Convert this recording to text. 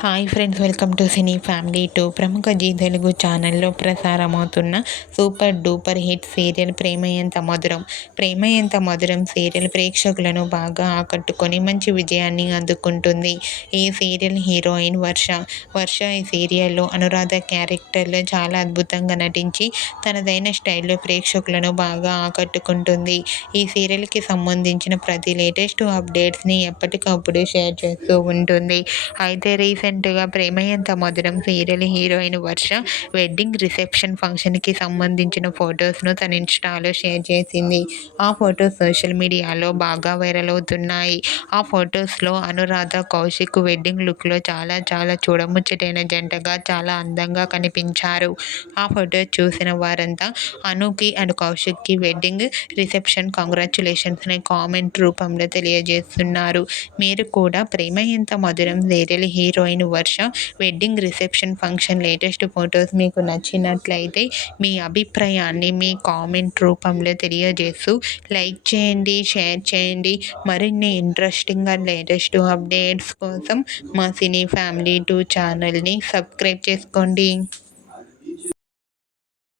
Hi friends, welcome to cine family two. ప్రముఖ G Telugu ఛానల్లో ప్రసారమవుతున్న super duper hit serial ప్రేమ ఎంత మధురం. ప్రేమ Entha Madhuram serial ప్రేక్షకులను బాగా ఆకట్టుకొని మంచి విజయాన్ని అందుకుంటుంది. ఈ సీరియల్ హీరోయిన్ వర్ష. ఈ సీరియల్లో అనురాధ క్యారెక్టర్లో చాలా అద్భుతంగా నటించి తనదైన స్టైల్లో ప్రేక్షకులను బాగా ఆకట్టుకుంటుంది. ఈ సీరియల్కి సంబంధించిన ప్రతి లేటెస్ట్ అప్డేట్స్ని ఎప్పటికప్పుడు షేర్ చేస్తూ ఉంటుంది. అయితే రీసెంట్గా ప్రేమ Entha Madhuram serial heroine Varsha wedding reception ఫంక్షన్కి సంబంధించిన ఫొటోస్ను తన ఇన్స్టాలో షేర్ చేసింది. ఆ ఫొటోస్ సోషల్ మీడియాలో బాగా వైరల్ అవుతున్నాయి. ఆ ఫొటోస్లో అనురాధ, కౌశిక్ వెడ్డింగ్ లుక్లో చాలా చాలా చూడముచ్చటైన జంటగా చాలా అందంగా కనిపించారు. ఆ ఫొటోస్ చూసిన వారంతా అనుకి అండ్ కౌశిక్కి వెడ్డింగ్ రిసెప్షన్ కంగ్రాచ్యులేషన్స్ని కామెంట్ రూపంలో తెలియజేస్తున్నారు. మీరు కూడా Prema Entha Madhuram serial heroine Varsha wedding reception function latest photos మీకు నచ్చినట్లయితే మీ అభిప్రాయాన్ని మీ కామెంట్ రూపంలో తెలియజేస్తూ లైక్ చేయండి, షేర్ చేయండి. మరిన్ని ఇంట్రెస్టింగ్ అండ్ లేటెస్ట్ అప్డేట్స్ కోసం మా సినీ ఫ్యామిలీ 2 ఛానల్ని సబ్స్క్రైబ్ చేసుకోండి.